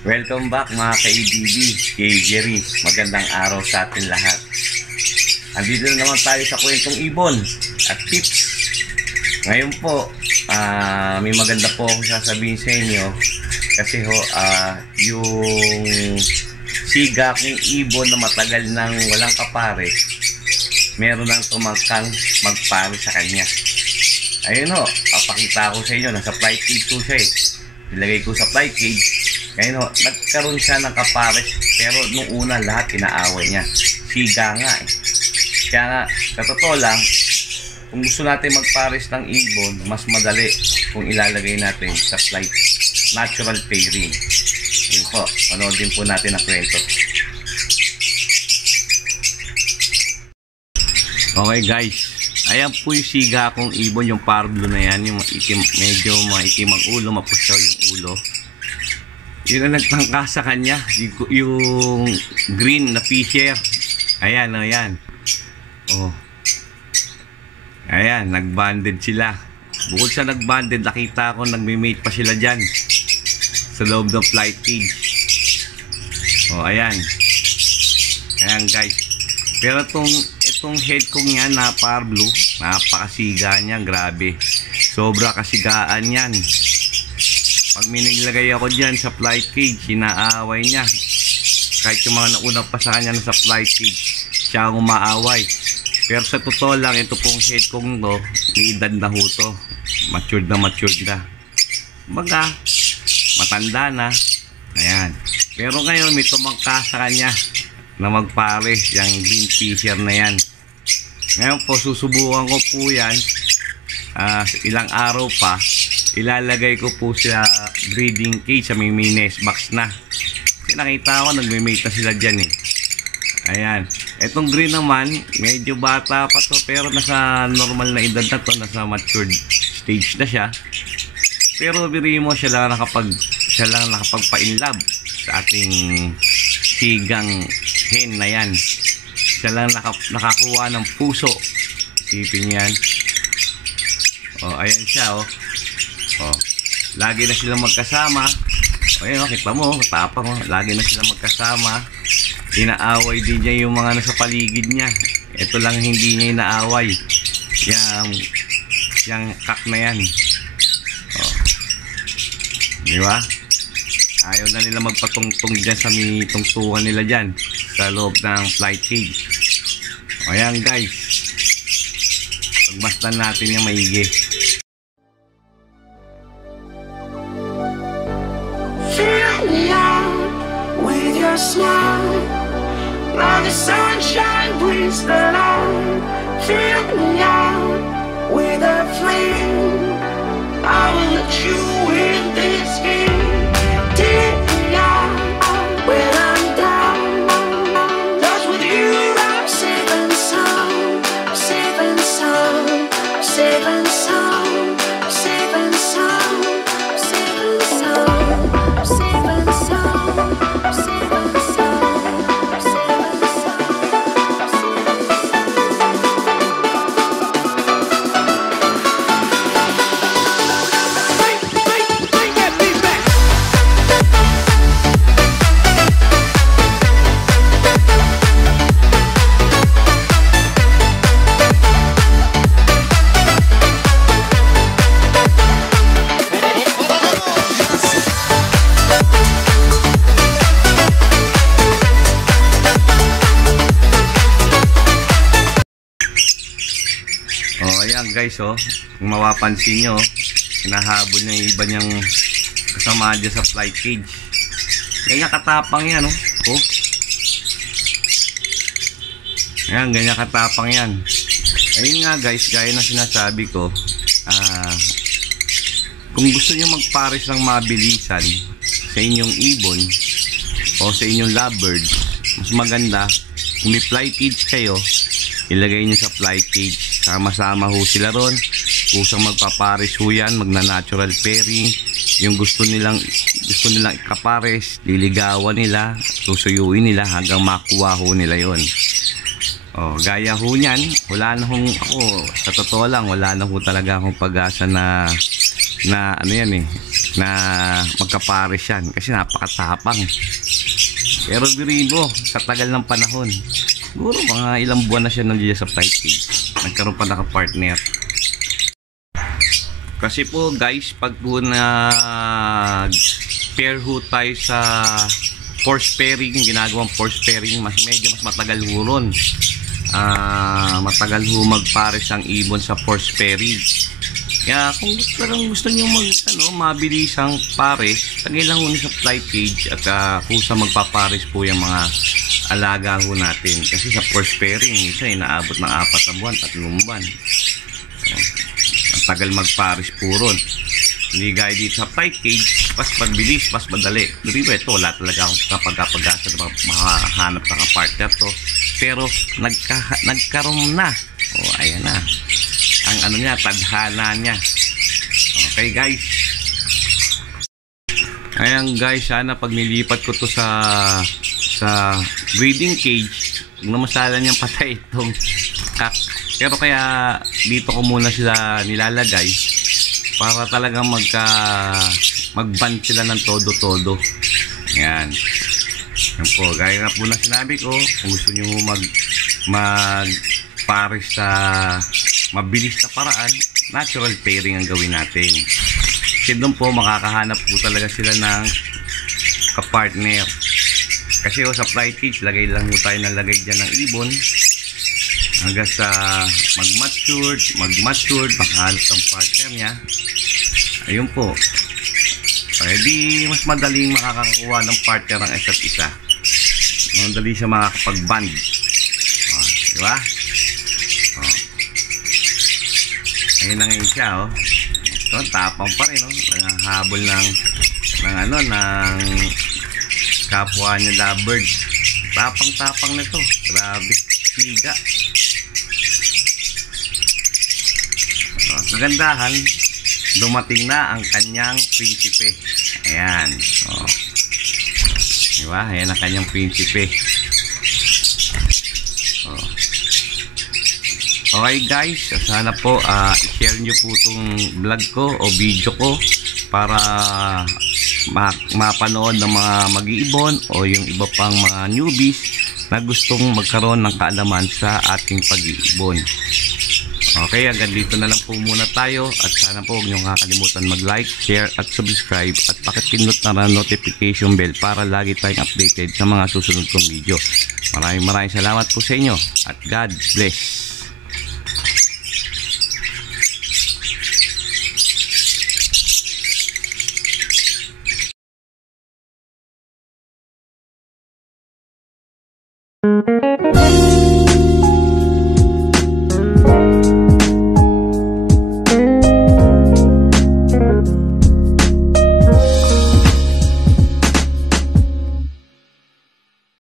Welcome back mga ka-ADB, kay Jerry. Magandang araw sa atin lahat. Andito na naman tayo sa kwentong ibon at tips. Ngayon po, may maganda po akong sasabihin sa inyo. Kasi yung siga kong ibon na matagal nang walang kapare, meron nang tumangkang magpare sa kanya. Ayun ho, papakita ko sa inyo. Nasa flight cage po siya eh. Ilagay ko sa flight cage. Ngayon ho, nagkaroon siya ng kapares. Pero nung una lahat inaaway niya. Siga nga eh. Kaya nga, sa totoo lang, kung gusto natin magpares ng ibon, mas madali kung ilalagay natin sa flight natural pairing. Ayun po, panoodin po natin ang kwento. Okay guys, ayan po yung siga kong ibon, yung parblue na yan, yung maitim, medyo maitim ang ulo, mapusyaw yung ulo. Yun ang nagtangka sa kanya, yung green na fisher. Ayan, ayan. Oh. Ayan, nagbanded sila. Bukod sa nagbanded, nakita ko nagme-mate pa sila dyan sa loob ng flight cage. Oh, ayan. Ayan guys. Pero itong head kong yan na parblue, napakasiga niya, grabe. Sobra kasigaan yan. Pag minilagay ako dyan sa flight cage, inaaway niya. Kahit yung mga naunang pa sa kanya sa flight cage, siya ang umaaway. Pero sa totoo lang, ito pong head kong to, may edad na ho to. Matured na. Baga, matanda na. Ayan. Pero ngayon, may tumangka sa kanya na magpare, yung green fisher na yan. Ngayon po, susubukan ko po yan. Ilang araw pa, ilalagay ko po sa breeding cage sa may nest box na. Kasi nakita ko, nagme-mate na sila dyan eh. Ayan. Itong green naman, medyo bata pa to, pero nasa normal na edad na to, nasa matured stage na siya. Pero biri mo, siya lang nakapagpa-inlove sa ating sigang hen na yan. Siya lang nakakuha ng puso. Isipin yan. Oh, ayan siya oh. Oh. Lagi na silang magkasama. Oh, ayan oh, kita mo, tapang oh. Lagi na silang magkasama. Inaaway din niya yung mga nasa paligid niya. Ito lang hindi niya inaaway. Yang kak na yan. Oh. Di ba? Ayaw na nila magpatungtong dyan sa may tungtungan nila dyan sa loob ng flight cage. O yan guys, pagmasdan natin yung maigi. Fill me out with your smile. Now the sunshine brings the light. Fill me out with a flame. I will let you in this game. Take me out when I'm down. 'Cause with you I'm safe and sound. Safe and sound. Safe and sound. Safe and sound. Safe and sound. Safe and sound. Safe and sound. Guys oh, kung mapapansin nyo, hinahabol niya yung iba niyang kasama dyan sa flight cage. Ganyan katapang yan oh. Oh. Ayan, ganyan katapang yan. Ayun nga guys, gaya na sinasabi ko, kung gusto nyo magpares ng mabilisan sa inyong ibon o sa inyong lovebird, mas maganda kung may flight cage kayo, ilagay nyo sa flight cage. Sama-sama ho sila ron. Kusang magpapares ho yan, magna-natural pairing. Yung gusto nilang ikapares, liligawan nila, susuyuin nila hanggang makuha ho nila yon. Oh, gaya ho niyan, wala na hong ako, sa totoo lang, wala na ho talaga akong pag-asa na ano yan eh, na magkapares yan kasi napakatapang. Pero biruin mo, sa tagal ng panahon, siguro mga ilang buwan na siya nandiyan sa flight cage, nagkaroon pa naka-partner. Kasi po guys, pag po pair ho tayo sa force pairing, ginagawang force pairing, medyo mas matagal ho ron. Matagal ho magpares ang ibon sa force pairing. Kaya kung gusto nyo mabilisang pares, lagay lang ho sa flight cage at kusa magpapares po yung mga alaga ho natin. Kasi sa force pairing, isa inaabot ng 4 na buwan, 3 buwan. Ang tagal magpares po ron. Hindi gaya dito sa flight cage, mas mabilis, mas madali. Dito ito, wala talaga akong kapag-apagasa na makahanap na ka-partner to. Pero nagkaroon na. Ayan na. Ang ano niya, tadhana niya. Okay guys. Ayan guys, sana pag nilipat ko to sa breeding cage, kung namasalan niyang patay itong kak. Pero kaya dito ko muna sila nilalagay para talagang mag-band sila ng todo-todo. Ayan. Yan po, gaya na po na sinabi ko, kung gusto nyo mag-pares sa mabilis na paraan, natural pairing ang gawin natin. Kasi doon po makakahanap po talaga sila ng kapartner. Kasi sa flight cage, lagay lang po tayo ng lagay dyan ng ibon hanggang sa mag-matured, makahanap ng partner niya. Ayun po. Di mas madaling makakakuha ng partner ang isa't isa. Madali siya makakapag-band. Diba? Ayun na ngayon siya, Ito, tapang pa rin, Nanghabol ng kapwa niya lovebird. Tapang nito. Grabe. Siga. Kagandahan, dumating na ang kanyang prinsipe. Ayan. Diba? Ayan ang kanyang prinsipe. Okay guys, sana po i-share nyo po itong vlog ko o video ko para mapanood ng mga mag-iibon o yung iba pang mga newbies na gustong magkaroon ng kaalaman sa ating pag-iibon. Okay, hanggang dito na lang po muna tayo at sana po huwag nyo kakalimutan mag-like, share at subscribe at pakipindot na notification bell para lagi tayong updated sa mga susunod kong video. Maraming salamat po sa inyo at God bless.